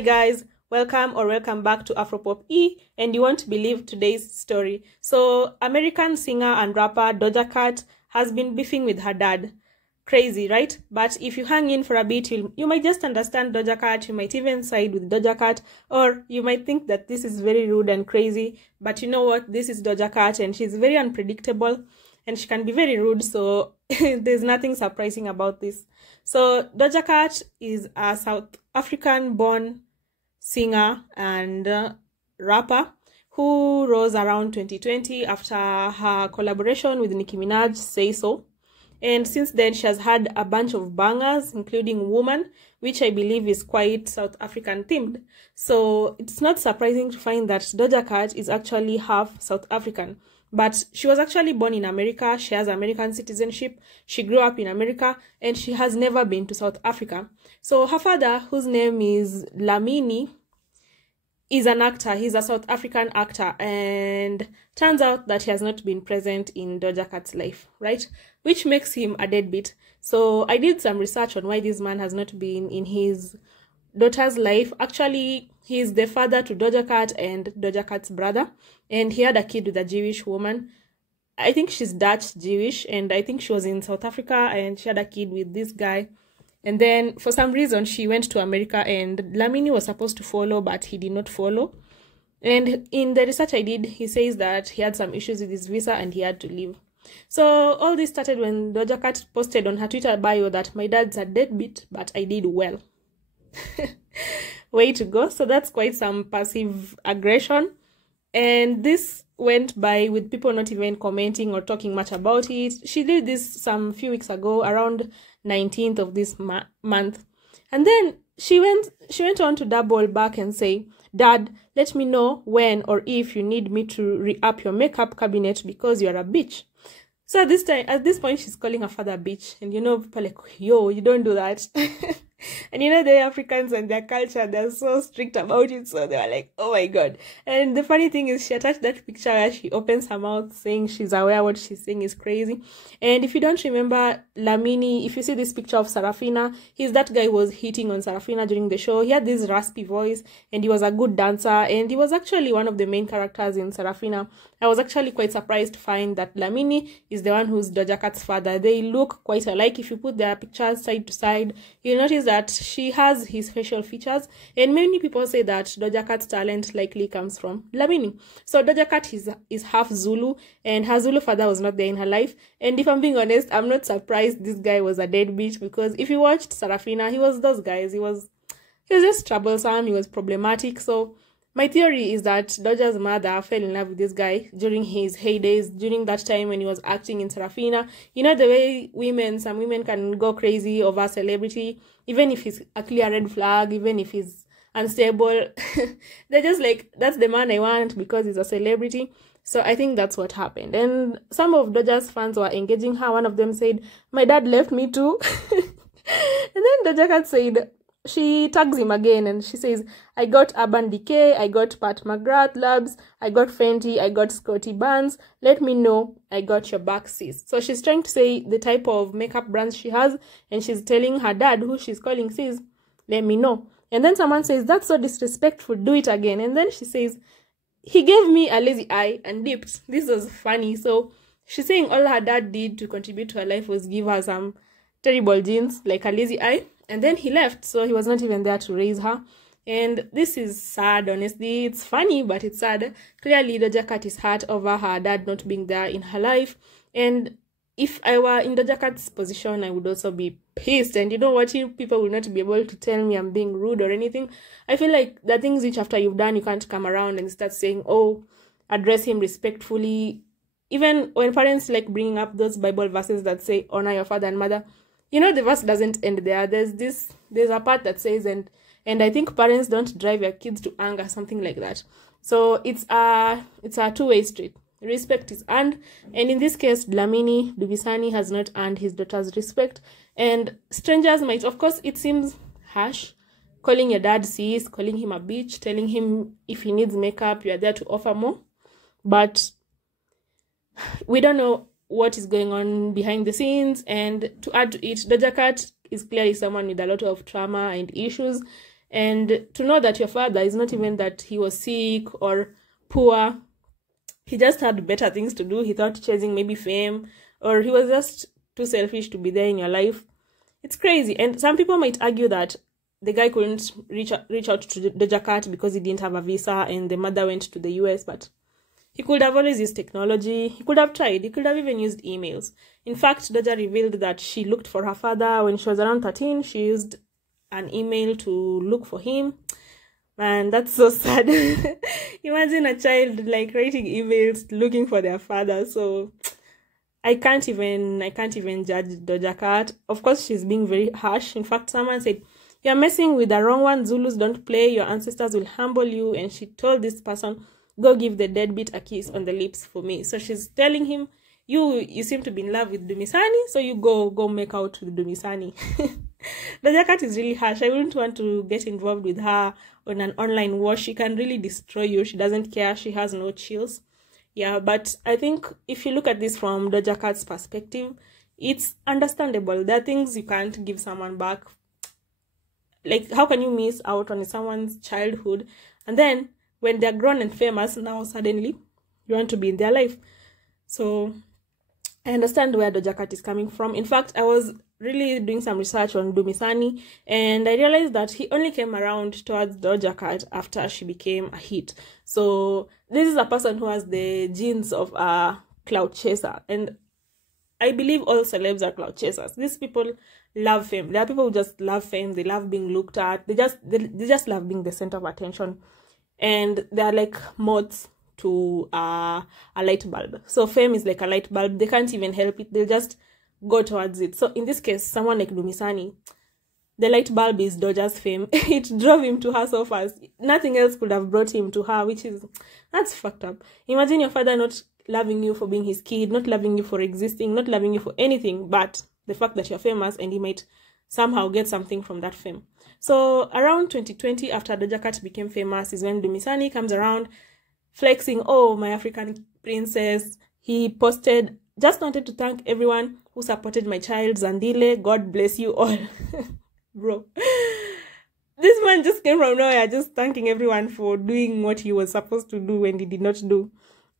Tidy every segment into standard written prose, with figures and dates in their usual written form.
Hi guys, welcome back to Afropop E, and you won't believe today's story. So, American singer and rapper Doja Cat has been beefing with her dad. Crazy, right? But if you hang in for a bit, you might just understand Doja Cat, you might even side with Doja Cat, or you might think that this is very rude and crazy, but you know what? This is Doja Cat and she's very unpredictable and she can be very rude, so there's nothing surprising about this. So Doja Cat is a South African-born singer and rapper who rose around 2020 after her collaboration with Nicki Minaj, Say So. And since then, she has had a bunch of bangers, including Woman, which I believe is quite South African themed. So it's not surprising to find that Doja Cat is actually half South African. But she was actually born in America, she has American citizenship, she grew up in America, and she has never been to South Africa. So her father, whose name is Lamini, is an actor. He's a South African actor, and turns out that he has not been present in Doja Cat's life, right? Which makes him a deadbeat. So I did some research on why this man has not been in his daughter's life. Actually, he is the father to Doja Cat and Doja Cat's brother, and he had a kid with a Jewish woman. I think she's Dutch Jewish, and I think she was in South Africa and she had a kid with this guy. And then for some reason she went to America and Lamini was supposed to follow, but he did not follow. And in the research I did, he says that he had some issues with his visa and he had to leave. So all this started when Doja Cat posted on her Twitter bio that my dad's a deadbeat, but I did well. Way to go. So that's quite some passive aggression. And this went by with people not even commenting or talking much about it. She did this some few weeks ago, around 19th of this month. And then she went on to double back and say, "Dad, let me know when or if you need me to re-up your makeup cabinet because you're a bitch." So at this point, she's calling her father a bitch. And you know, people are like, yo, you don't do that. And you know, the Africans and their culture, they're so strict about it. So they were like, oh my God. And the funny thing is, she attached that picture where she opens her mouth saying she's aware what she's saying is crazy. And if you don't remember Lamini, if you see this picture of Sarafina, he's that guy who was hitting on Sarafina during the show. He had this raspy voice and he was a good dancer. And he was actually one of the main characters in Sarafina. I was actually quite surprised to find that Lamini is the one who's Doja Cat's father. They look quite alike. If you put their pictures side to side, you'll notice that she has his facial features, and many people say that Doja Cat's talent likely comes from Lamini. So Doja Cat is half Zulu, and her Zulu father was not there in her life. And if I'm being honest, I'm not surprised this guy was a deadbeat, because if you watched Sarafina, he was those guys. He was just troublesome, he was problematic. So my theory is that Doja's mother fell in love with this guy during his heydays, during that time when he was acting in Sarafina. You know, the way some women can go crazy over celebrity, even if he's a clear red flag, even if he's unstable. They're just like, that's the man I want because he's a celebrity. So I think that's what happened. And some of Doja's fans were engaging her. One of them said, "My dad left me too." And then Doja Cat said, she tags him again and she says, "I got Urban Decay, I got Pat McGrath Labs, I got Fenty, I got Scotty Barnes. Let me know, I got your back, sis." So she's trying to say the type of makeup brands she has, and she's telling her dad, who she's calling sis, "Let me know." And then someone says, "That's so disrespectful, do it again." And then she says, "He gave me a lazy eye and dipped." This was funny. So she's saying all her dad did to contribute to her life was give her some terrible genes, like a lazy eye. And then he left, so he was not even there to raise her. And this is sad, honestly. It's funny, but it's sad. Clearly, Doja Cat is hurt over her dad not being there in her life. And if I were in Doja Cat's position, I would also be pissed. And you know what? People will not be able to tell me I'm being rude or anything. I feel like the things which after you've done, you can't come around and start saying, oh, address him respectfully. Even when parents like bringing up those Bible verses that say, honor your father and mother, you know, the verse doesn't end there. There's a part that says, and I think parents don't drive your kids to anger, something like that. So it's a two-way street. Respect is earned, and in this case, Lamini Dubisani has not earned his daughter's respect. And strangers might, of course, it seems harsh, calling your dad sis, calling him a bitch, telling him if he needs makeup, you are there to offer more. But we don't know what is going on behind the scenes. And to add to it, Doja Cat is clearly someone with a lot of trauma and issues, And to know that your father is not even that he was sick or poor, he just had better things to do. He thought chasing maybe fame, or he was just too selfish to be there in your life. It's crazy. And some people might argue that the guy couldn't reach out to Doja Cat because he didn't have a visa and the mother went to the US, but he could have always used technology. He could have tried. He could have even used emails. In fact, Doja revealed that she looked for her father when she was around 13. She used an email to look for him. Man, that's so sad. Imagine a child like writing emails looking for their father. So I can't even judge Doja Cat. Of course, she's being very harsh. In fact, someone said, "You're messing with the wrong one. Zulus don't play. Your ancestors will humble you." And she told this person, "Go give the deadbeat a kiss on the lips for me." So she's telling him, you seem to be in love with Dumisani, so you go make out with Dumisani. Doja Cat is really harsh. I wouldn't want to get involved with her on an online war. She can really destroy you. She doesn't care. She has no chills. Yeah, but I think if you look at this from Doja Cat's perspective, it's understandable. There are things you can't give someone back. Like, how can you miss out on someone's childhood? And then, when they're grown and famous, now suddenly, you want to be in their life. So, I understand where Doja Cat is coming from. In fact, I was really doing some research on Dumisani, and I realized that he only came around towards Doja Cat after she became a hit. So this is a person who has the genes of a cloud chaser, and I believe all celebs are cloud chasers. These people love fame. There are people who just love fame. They love being looked at. They just love being the center of attention, and they are like moths to a light bulb. So fame is like a light bulb. They can't even help it. They'll just go towards it. So in this case, someone like Dumisani, the light bulb is Doja's fame. It drove him to her so fast. Nothing else could have brought him to her, that's fucked up. Imagine your father not loving you for being his kid, not loving you for existing, not loving you for anything, but the fact that you're famous, and he might somehow get something from that fame. So around 2020, after Doja Cat became famous, is when Dumisani comes around flexing, "Oh, my African princess." He posted, "Just wanted to thank everyone who supported my child, Zandile. God bless you all." Bro, this man just came from nowhere, just thanking everyone for doing what he was supposed to do when he did not do.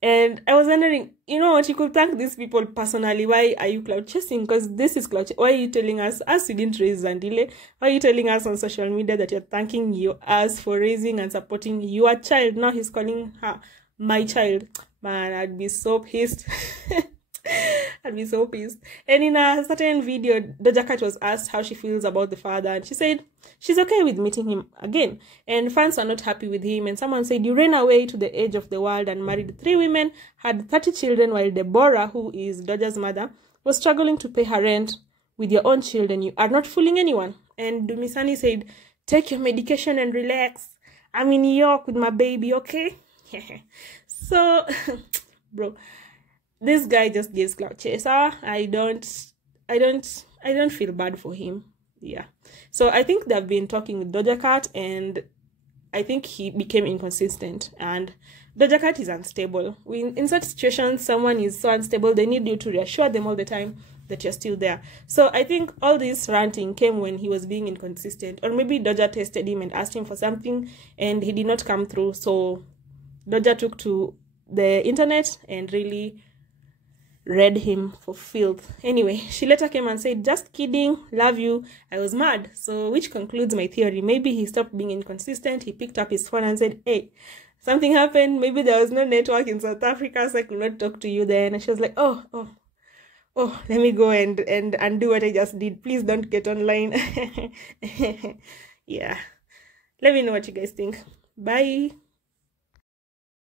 And I was wondering, you know what, you could thank these people personally. Why are you cloud chasing? Because this is cloud chasing. Why are you telling us you didn't raise Zandile? Why are you telling us on social media that you're thanking us for raising and supporting your child? Now he's calling her my child. Man, I'd be so pissed. I'd be so pissed. And in a certain video, Doja Cat was asked how she feels about the father, and she said she's okay with meeting him again. And fans are not happy with him. And someone said, "You ran away to the edge of the world and married 3 women, had 30 children, while Deborah, who is Doja's mother, was struggling to pay her rent with your own children. You are not fooling anyone." And Dumisani said, "Take your medication and relax. I'm in New York with my baby, okay?" So, bro, this guy just gives cloud chaser. I don't feel bad for him. Yeah. So I think they've been talking with Doja Cat, and I think he became inconsistent, and Doja Cat is unstable. In such situations, someone is so unstable, they need you to reassure them all the time that you're still there. So I think all this ranting came when he was being inconsistent, or maybe Doja tested him and asked him for something and he did not come through. So Doja took to the internet and really read him for filth. Anyway, she later came and said, "Just kidding, love you, I was mad." So which concludes my theory. Maybe he stopped being inconsistent. He picked up his phone and said, "Hey, something happened. Maybe there was no network in South Africa, so I could not talk to you then." And she was like, oh, let me go and undo what I just did. Please don't get online. Yeah. Let me know what you guys think. Bye.